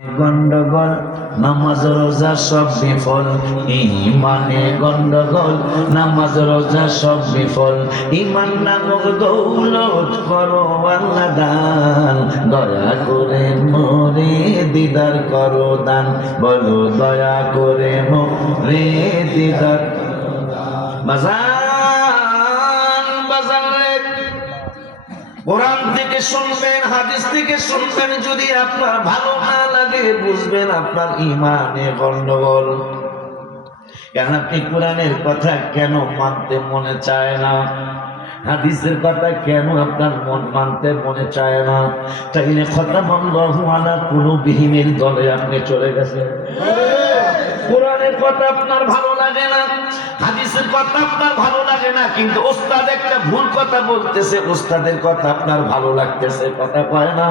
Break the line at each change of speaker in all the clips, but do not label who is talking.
গন্ডগোল, নামাজ, রোজা সব বিফল। ইমানে গন্ডগোল, নামাজ, রোজা সব বিফল। ইমান নামক দৌলত করো আল্লাহ দান। দয়া করে মোরে দিদার করো দান। বলো দয়া করে মোরে দিদার বাজান। কোরআন থেকে শুনবেন, হাদিস থেকে শুনবেন, যদি আপনার ভালো না লাগে, বুঝবেন আপনার ইমানে গন্ডগোল। কেন আপনি কোরআনের কথা কেন মানতে মনে চায় না? হাদিসের কথা কেন আপনার মন মানতে মনে চায় না? কথা বন্ধ হুয়ানা কোনো বিহীনের দলে আপনি চলে গেছেন। কোরআনের কথা আপনার ভালো লাগে না, হাদিসের কথা আপনার ভালো লাগে না, কিন্তু ওস্তাদ একটা ভুল কথা বলতেছে, ওস্তাদের কথা আপনার ভালো লাগতেছে, কথা কয় না।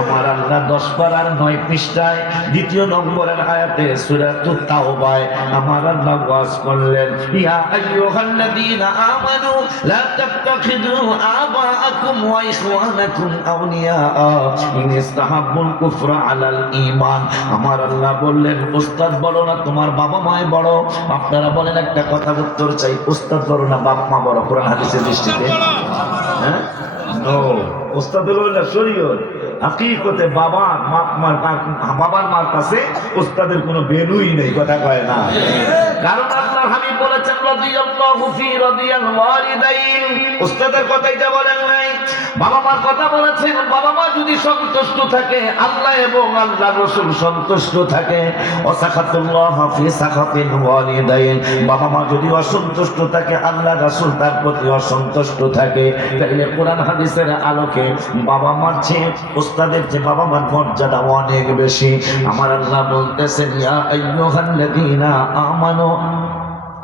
আমার আল্লাহ দশ পারার নয় পৃষ্ঠায় দ্বিতীয় নম্বরের আয়াতে সুরাতুত তাওবায় আমার আল্লাহ ওয়াজ করলেন, ইয়া আইয়ুহাল্লাযীনা আমানু লা তাত্তাখিযু আবাআকুম ওয়া ইখওয়ানাকুম আউলিয়া, ইন কুফরা আলাল ঈমান। আমার আল্লাহ বললেন, ওস্তাদ, বলো না তোমার বাবা মায় বড়। আপনারা বলেন একটা কথা উত্তর চাই। উস্তাদ বড় না, বাপ মা বড় কোরআন হাদিসের দৃষ্টিতে। হ্যাঁ? বাবা মার, বাবার মার কাছে উস্তাদের কোনো বেলুই নেই, কথা কয় না। কারণ হাবিব বলেছেন, রাদিয়াল্লাহু ফি রাদিয়াল ওয়ালিদাইন। উস্তাদের কথা এটা বলেন নাই। বাবা মার কথা বলেছেন বাবা মা যদি সন্তুষ্ট থাকে, আল্লাহ এবং আল্লাহ রসুল সন্তুষ্ট থাকে। অসাখাতুল্লাহ ফি সাখাতিল ওয়ালিদাইন। বাবা মা যদি অসন্তুষ্ট থাকে আল্লাহ রাসূল তার প্রতি অসন্তুষ্ট থাকে। তাহলে কোরআন হাদিসের আলোকে বাবা মার চেয়ে, উস্তাদের চেয়ে বাবা মার মর্যাদা অনেক বেশি। আমার আল্লাহ বলতেছেন, ইয়া আইয়ুহাল্লাযীনা আমানু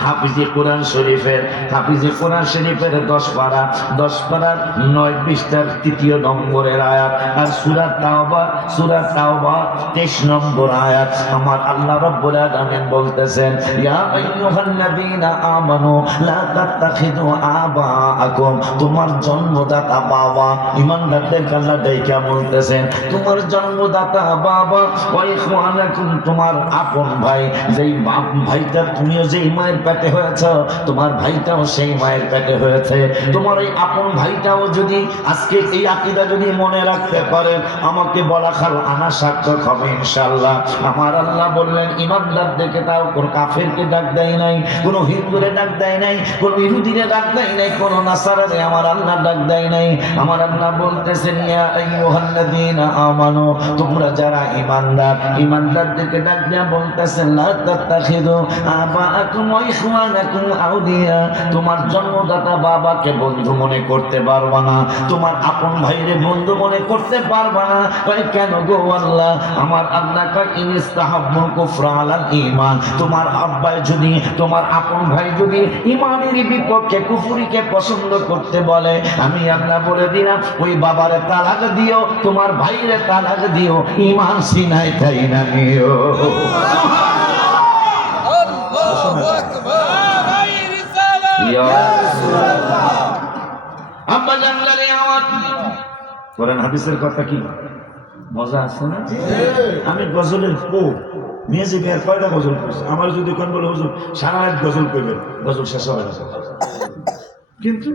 হাফিজে কোরআন শরীফের, হাফিজে কোরআন শরীফের দশ পারা, দশ পারার নয় পৃষ্ঠার তৃতীয় নম্বরের আয়াত, আর সুরা তাওবা সুরা তাওবা তেইশ নম্বর আয়াত। আমার আল্লাহ রব্বুল আলামিন বলতেছেন, ইয়া আইয়ুহাল্লাযীনা আমানু লা তাত্তাখিযু আবাআকুম তোমার জন্মদাতা বাবা, ইমানদারদের আল্লাহ ডাইকা বলতেছেন, তোমার জন্মদাতা বাবা, ওয়া ইখওয়ানাকুম তোমার আপন ভাই, যেই বাপ ভাইটা তুমিও যেই মায়ের পেটে হয়েছ, তোমার ভাইটাও সেই মায়ের পেটে হয়েছে। তোমার ওই আপন ভাইটাও যদি আজকে এই আকিদা যদি মনে রাখতে পারেন আমাকে বলা খাল আনা সার্থক হবে ইনশাল্লাহ আমার আল্লাহ বললেন, ইমানদার দেখে তাও কোন কাফেরকে ডাক দেয় নাই, কোন হিন্দুরে ডাক দেয় নাই, কোন ইহুদিরে ডাক দেয় নাই, কোন নাসারারে আমার আল্লাহ ডাক দেয় নাই। আমার আল্লাহ বলতেছেন, ইয়া আইয়ুহাল্লাযীনা আমানু, তোমরা যারা ইমানদার ইমানদারদেরকে ডাক দিয়া বলতেছেন, লা তাত্তাখিযু আবাআকুম ওয়া তোমার জন্মদাতা বাবাকে বন্ধু মনে করতে পারবা না, তোমার আপন ভাইরে বন্ধু মনে করতে পারবা না। কয়, কেন গো আল্লাহ? আমার আল্লাহ তোমার আব্বাই যদি, তোমার আপন ভাই যদি ইমানের বিপক্ষে কুফুরিকে পছন্দ করতে বলে, আমি আল্লাহ বলে দিলাম, ওই বাবারে তালাক দিও, তোমার ভাইরে তালাক দিও ইমান সিনাই তাই না নিও। কোরআন হাদিসের কথা কি? মজা আছে না? আমি গজলের পো মেয়ে বিয়ার কয়টা গজল করছে আমার যদি কোন বলে, হুজুর, সারা রাত গজল করবেন গজল শেষ হবে না। কিন্তু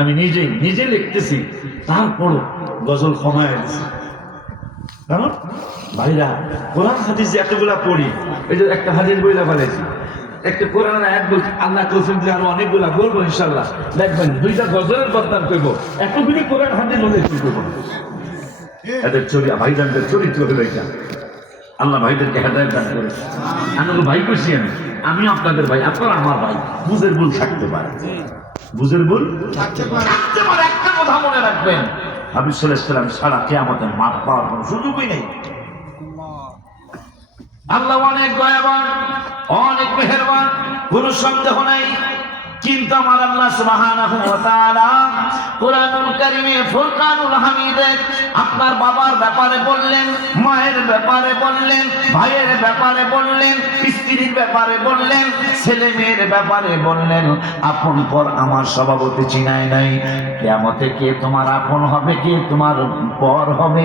আমি নিজেই নিজে লিখতেছি, তারপরও গজল ক্ষমায় দিছি। কারণ ভাইরা, কোরআন হাদিস যে এতগুলা পড়ি, এই যে একটা হাদিস বইলা ফেলেছি একটা কোরআন আয়াত বলছি, আল্লাহ কৌশল দিয়ে আরও অনেকগুলা বলব ইনশাল্লাহ। দেখবেন, দুইটা গজলের বদনাম করব। এতগুলি কোরআন হাদিস বলে কি করব এদের চরি ভাইজানদের চরিত্র হলো এটা। আল্লাহ ভাইদেরকে হেদায়ত দান করে আমি ভাই করছি আমি আমিও আপনাদের ভাই, আপনারা আমার ভাই। বুঝের ভুল থাকতে পারে। বুঝের ভুল থাকতে পারে। একটা কথা মনে রাখবেন। হাবিব সাল্লাম সারা কে আমাদের মাপ পাওয়ার কোনো সুযোগই নেই। আল্লাহ অনেক দয়াবান। অনেক মেহেরবান, কোনো সন্দেহ নাই। কিন্তু আমার আল্লাহ সুবহানাহু ওয়া তাআলা কোরআনুল কারীমে ফুরকানুল হামিদে আপনার বাবার ব্যাপারে বললেন, মায়ের ব্যাপারে বললেন, ভাইয়ের ব্যাপারে বললেন, স্ত্রীর ব্যাপারে বললেন, ছেলে মেয়ের ব্যাপারে বললেন, আপন পর আমার সভাপতি চিনায় নাই। কেমতে কে তোমার আপন হবে, কে তোমার পর হবে?